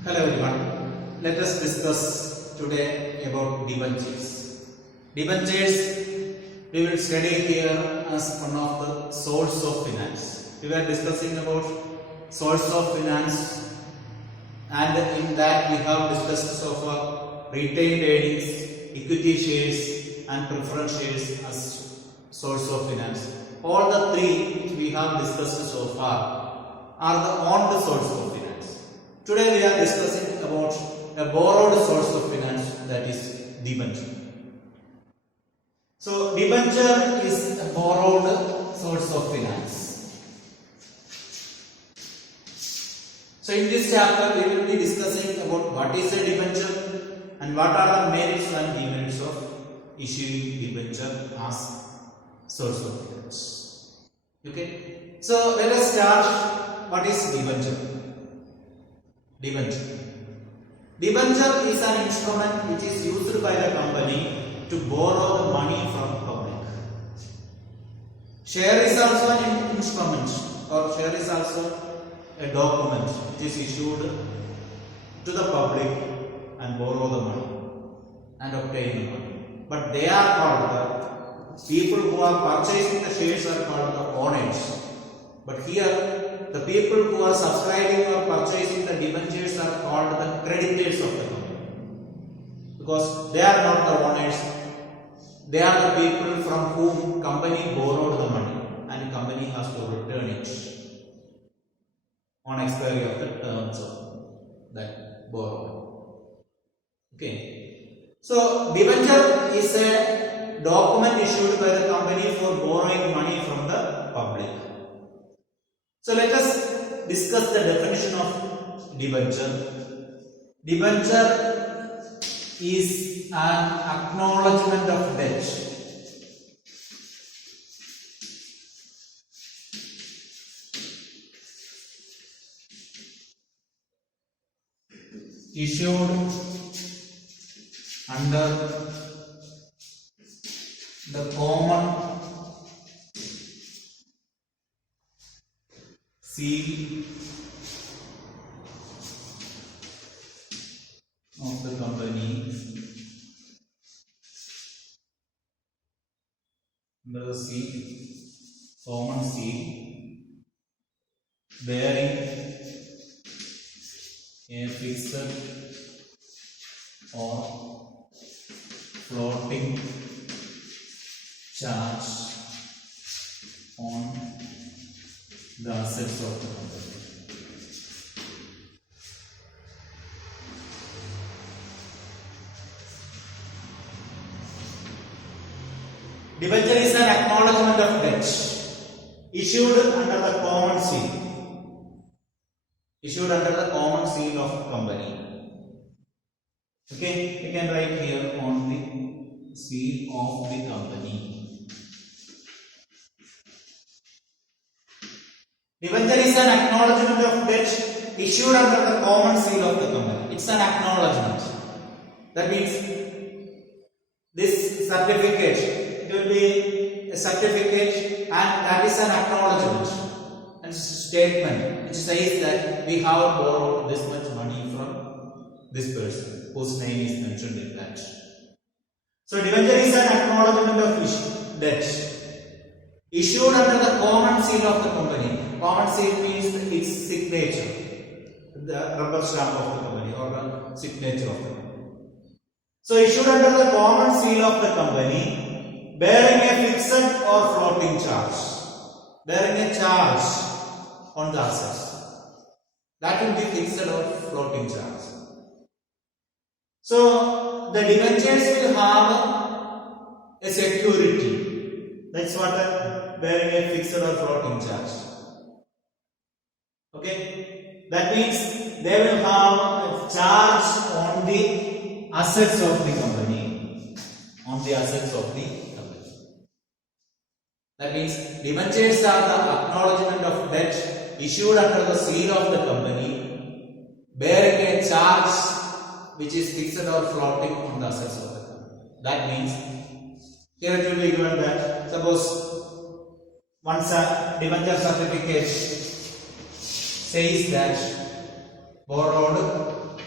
Hello everyone. Let us discuss today about debentures. Debentures we will study here as one of the source of finance. We were discussing about source of finance, and in that we have discussed so far retained earnings, equity shares and preference shares as source of finance. All the three which we have discussed so far are the owned source of finance. Today we are discussing about a borrowed source of finance, that is debenture. So debenture is a borrowed source of finance. So in this chapter we will be discussing about what is a debenture and what are the merits and demerits of issuing debenture as source of finance. Okay. So let us start. What is debenture? Debenture. Debenture is an instrument which is used by the company to borrow the money from public. Share is also an instrument, or share is also a document which is issued to the public and borrow the money and obtain the money. But they are called the people who are purchasing the shares are called the owners. But here the people who are subscribing or purchasing the debentures are called the creditors of the company, because they are not the owners. They are the people from whom company borrowed the money and company has to return it on expiry of the terms of that borrowing. Okay. So debenture is a document issued by the company for borrowing money from the public. So let us discuss the definition of debenture. Debenture is an acknowledgement of debt. Issued under the common seal of the company, under the seal, common seal, bearing a fixed or floating charge on the assets of the company. Debenture is an acknowledgement of debt issued under the common seal. Issued under the common seal of company. Okay, you can write here on the seal of the company. Debenture is an acknowledgement of debt issued under the common seal of the company. It's an acknowledgement. That means this certificate, it will be a certificate, and that is an acknowledgement and it's a statement which says that we have borrowed this much money from this person whose name is mentioned in that. So debenture is an acknowledgement of debt issued under the common seal of the company. Common seal means its signature, the rubber stamp of the company or the signature of the company. So issued under the common seal of the company, bearing a fixed or floating charge, bearing a charge on the assets. That will be fixed or floating charge. So the debentures will have a security. That's what bearing a fixed or floating charge. Okay, that means they will have a charge on the assets of the company. On the assets of the company. That means debentures are the acknowledgement of debt issued under the seal of the company, bearing a charge which is fixed or floating on the assets of the company. That means here it will be given that suppose once a debenture certificate says that borrowed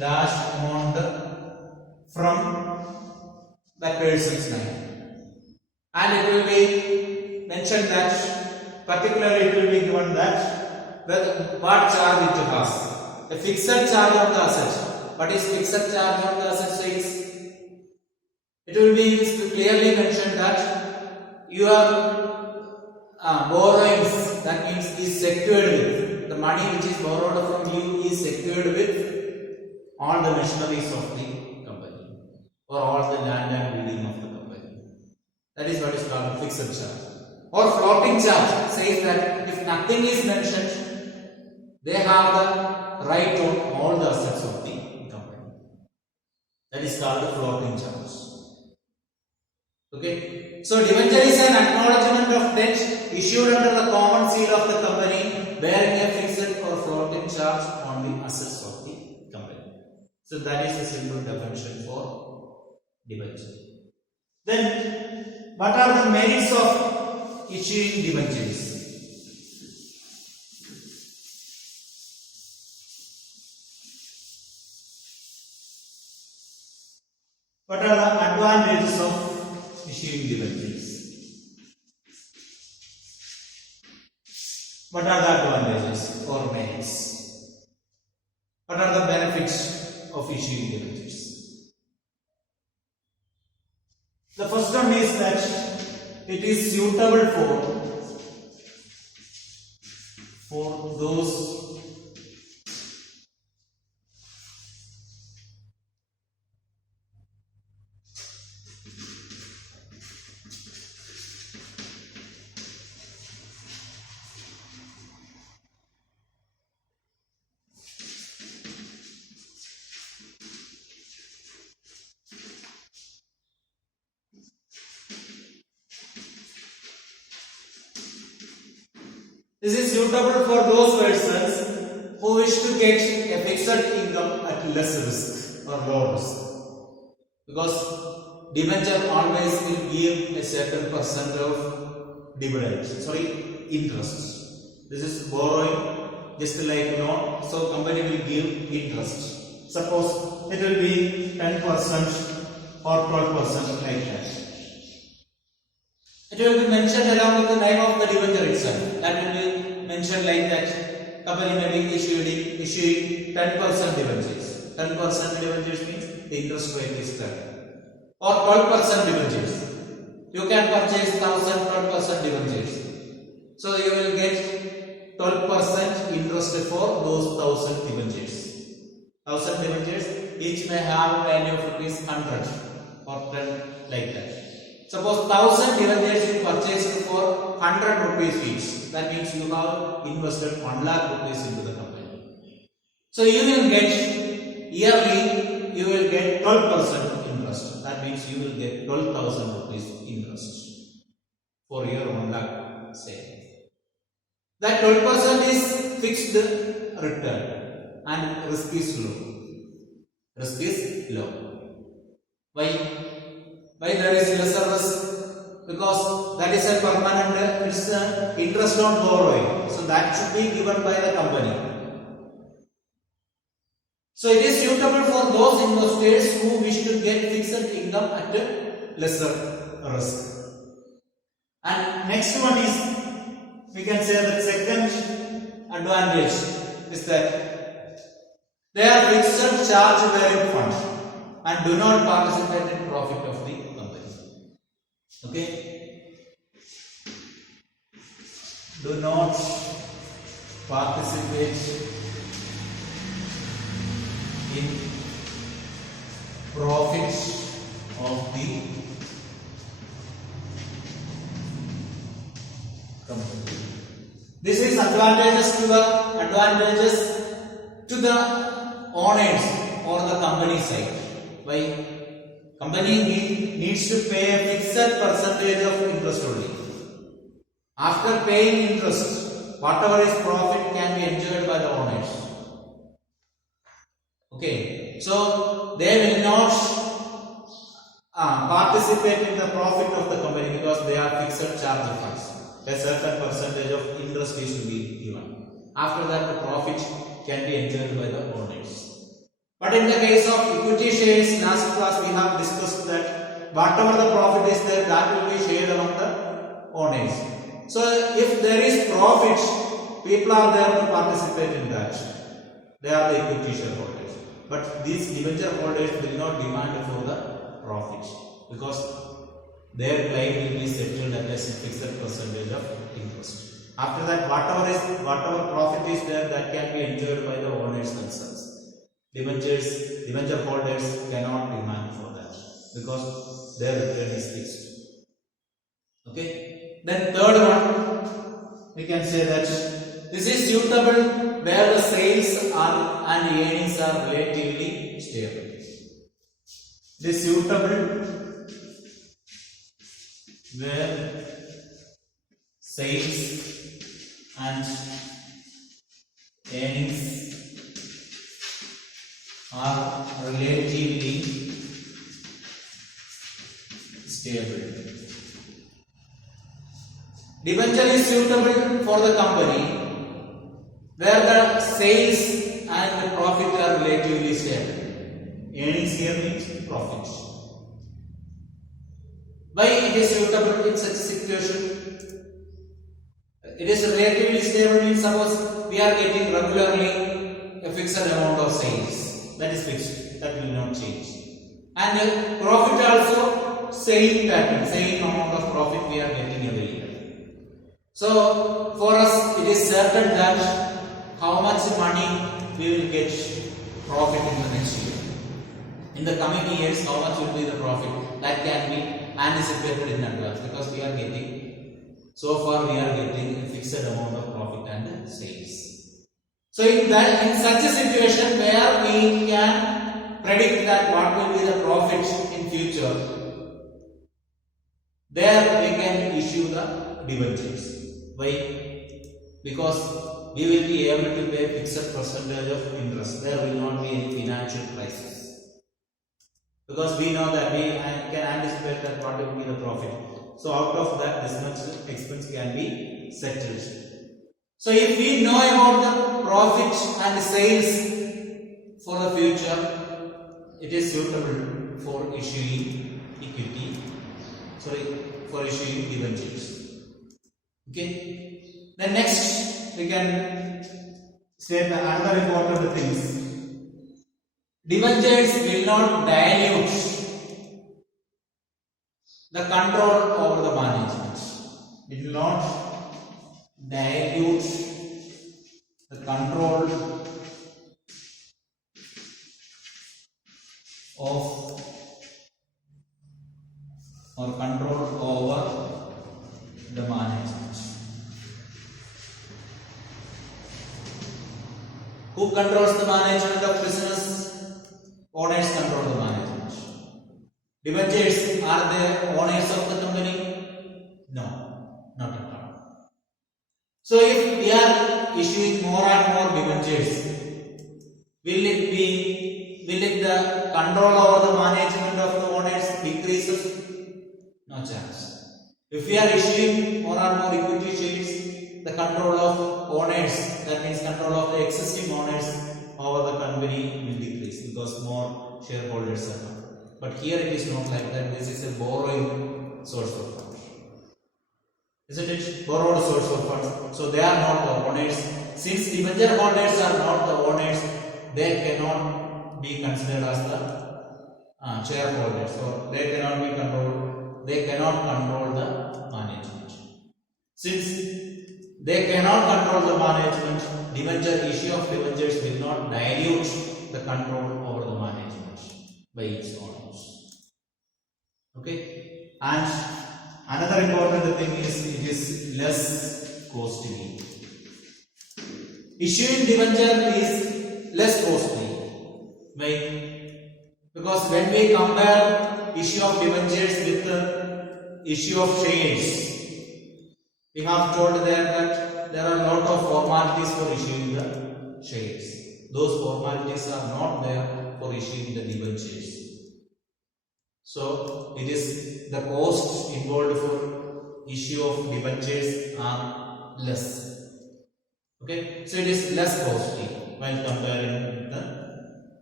dash amount from that person's name, and it will be mentioned that particularly it will be given that what charge it has, a fixed charge on the asset. What is fixed charge on the asset says? It will be clearly mentioned that your borrowings, that means is secured with, the money which is borrowed from you is secured with all the machineries of the company or all the land and building of the company. That is what is called fixed charge. Or floating charge says that if nothing is mentioned, they have the right on all the assets of the company. That is called the floating charge. Okay. So debenture is an acknowledgement of debt issued under the common seal of the company, bearing a fixed or floating charge on the assets of the company. So that is the simple definition for debenture. Then, what are the merits of issuing debentures? What are the advantages of issuing debentures? What are the advantages or merits? What are the benefits of issuing debentures? The first one is that it is suitable for those This is suitable for those persons who wish to get a fixed income at less risk or low risk. Because debenture always will give a certain percent of interest. This is borrowing just like loan, so company will give interest. Suppose it will be 10% or 12% like that. It will be mentioned along with the name of the debenture itself. That will be mentioned like that. Company may be issuing 10% debentures. 10% debentures means the interest rate is 10. Or 12% debentures. You can purchase 12% debentures. So you will get 12% interest for those 1000 debentures. 1000 debentures, each may have value of rupees 100 or 10 like that. Suppose 1000 debentures you purchased for 100 rupees each. That means you have invested 1 lakh rupees into the company. So you will get yearly, you will get 12% interest. That means you will get 12,000 rupees interest for your 1 lakh sale. That 12% is fixed return and risk is low. Risk is low. Why there is lesser risk? Because that is a permanent interest on borrowing. So that should be given by the company. So it is suitable for those investors who wish to get fixed income at a lesser risk. And next one is, we can say that second advantage is that they are fixed charge bearing fund and do not participate in profit of the company. Okay? Do not participate in profit of the company. This is advantages to the owners or the company side. Why? Company needs to pay a fixed percentage of interest only. After paying interest, whatever is profit can be enjoyed by the owners. Okay, so they will not participate in the profit of the company because they are fixed charge funds. A certain percentage of interest is to be given. After that, the profit can be enjoyed by the owners. But in the case of equity shares, last class we have discussed that whatever the profit is there, that will be shared among the owners. So if there is profit, people are there to participate in that. They are the equity shareholders. But these debenture holders will not demand for the profit because their claim will be settled at a fixed percentage of interest. After that, whatever profit is there, that can be enjoyed by the owners themselves. Debenture holders cannot demand for that because their return is fixed. Okay. Then third one, we can say that this is suitable where the sales are and earnings are relatively stable. It is suitable where sales and earnings are relatively stable. Debenture is suitable for the company where the sales and the profit are relatively stable. Earnings here means profit. Why it is suitable in such a situation? It is relatively stable means suppose we are getting regularly a fixed amount of sales. That is fixed. That will not change. And profit also same pattern, same amount of profit we are getting every year. So for us it is certain that how much money we will get profit in the next year. In the coming years, how much will be the profit? That can be anticipated in advance because we are getting, so far we are getting a fixed amount of profit and sales. So in such a situation where we can predict that what will be the profit in future, there we can issue the debentures. Why? Because we will be able to pay fixed percentage of interest. There will not be any financial crisis. Because we know that we can anticipate that what will be the profit. So out of that, this much expense can be settled. So if we know about the profit and sales for the future, it is suitable for issuing for issuing debentures. Okay. Then next we can state another important things. Debentures will not dilute the control over the management. It will not dilute the control of or control over the management. Who controls the management of business? Owners control the management. Debentures, are they owners of the company? No, not at all. So if we are issuing more and more debentures, will it the control over the management of the owners decreases? No chance. If we are issuing more and more equity shares, the control of owners, that means control of the existing owners over the company will decrease because more shareholders are come. But here it is not like that. This is a borrowing source of funds. Isn't it? Borrowed source of funds. So they are not the owners. Since debenture holders are not the owners, they cannot be considered as the shareholders, or they cannot be controlled. They cannot control the management. Since they cannot control the management, issue of debentures will not dilute the control over the management by its owners. Okay, and another important thing is it is less costly. Issuing debenture is less costly. Why? Because when we compare issue of debentures with the issue of shares, we have told there that there are a lot of formalities for issuing the shares. Those formalities are not there for issuing the debentures. So it is the costs involved for issue of debentures are less. Okay, so it is less costly while comparing with the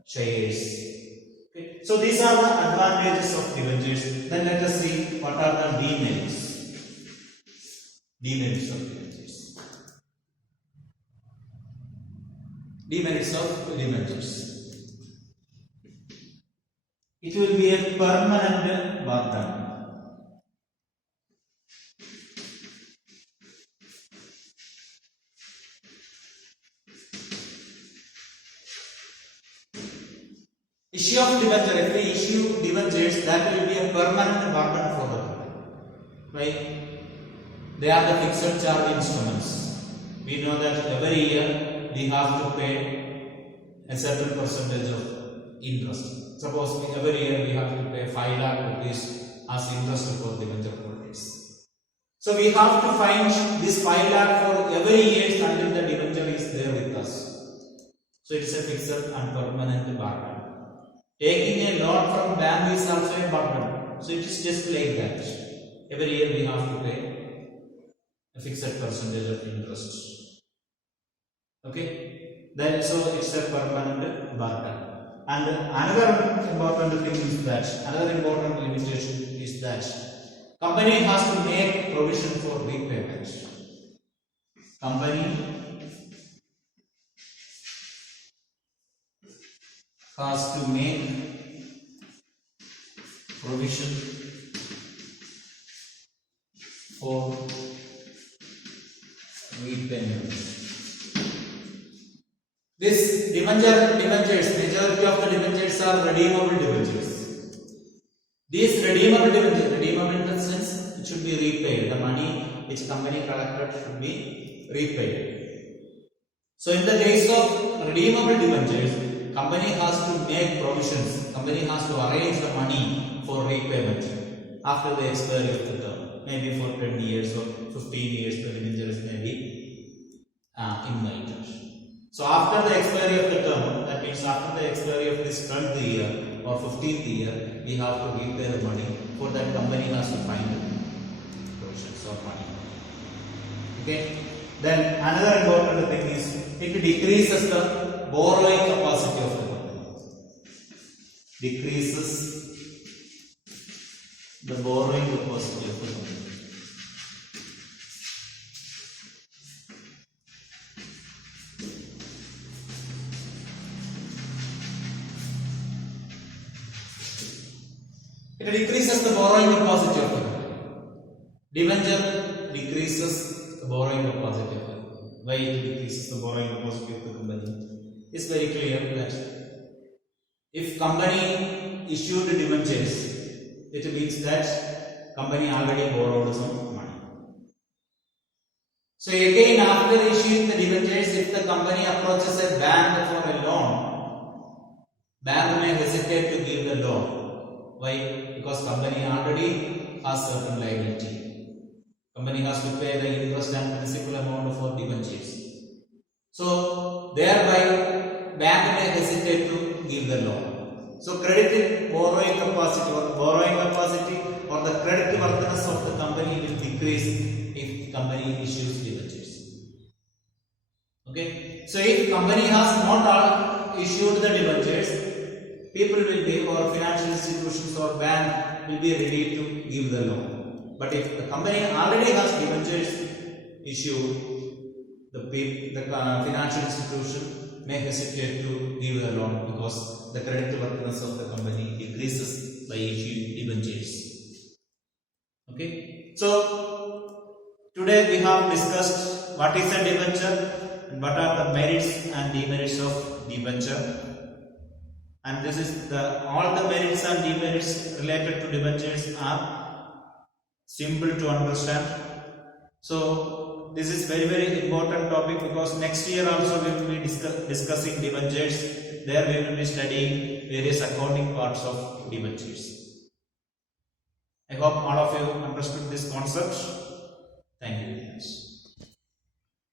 shares. Okay. So these are the advantages of debentures. Then let us see what are the demerits. Demerits of debentures. Demerits of debentures. It will be a permanent burden. Issue of debenture, if we issue debentures, that will be a permanent burden for the company. Right? They are the fixed charge instruments. We know that every year we have to pay a certain percentage of interest. Suppose every year we have to pay 5 lakh rupees as interest for debenture holders. So we have to find this 5 lakh for every year until the debenture is there with us. So it is a fixed and permanent burden. Taking a loan from bank is also a burden. So it is just like that. Every year we have to pay a fixed percentage of interest. Okay? Then so it's a permanent burden. And another important thing is that, another important limitation is that company has to make provision for repayment. Company has to make provision for repayment. This debentures, majority of the debentures are redeemable debentures. These redeemable debentures, redeemable in the sense it should be repaid. The money which company collected should be repaid. So in the case of redeemable debentures, company has to make provisions. Company has to arrange the money for repayment after the expiry of the term. Maybe for 20 years or 15 years, the debentures may be invited. So after the expiry of the term, that means after the expiry of this 12th year or 15th year, we have to repay the money. For that, company has to find provisions of money. Okay. Then another important thing is it decreases the borrowing capacity of the company. Decreases the borrowing capacity of the company. It decreases the borrowing capacity of the company. Debenture decreases the borrowing capacity of the company. Why it decreases the borrowing capacity of the company? It's very clear that if company issued debentures, it means that company already borrowed some money. So again, after issuing the debentures, if the company approaches a bank for a loan, bank may hesitate to give the loan. Why? Because company already has certain liability. Company has to pay the interest and principal amount for debentures. So thereby, bank may hesitate to give the loan. So credit borrowing capacity or the credit worthiness of the company will decrease if company issues debentures. Okay. So if company has not issued the debentures, people will be, or financial institutions or bank will be ready to give the loan. But if the company already has debentures issued, the financial institution may hesitate to give the loan because the credit worthiness of the company decreases by issuing debentures. Okay. So today we have discussed what is a debenture and what are the merits and demerits of debenture. And this is all the merits and demerits related to debentures are simple to understand. So this is very important topic because next year also we will be discussing debentures. There we will be studying various accounting parts of debentures. I hope all of you understood this concept. Thank you very much.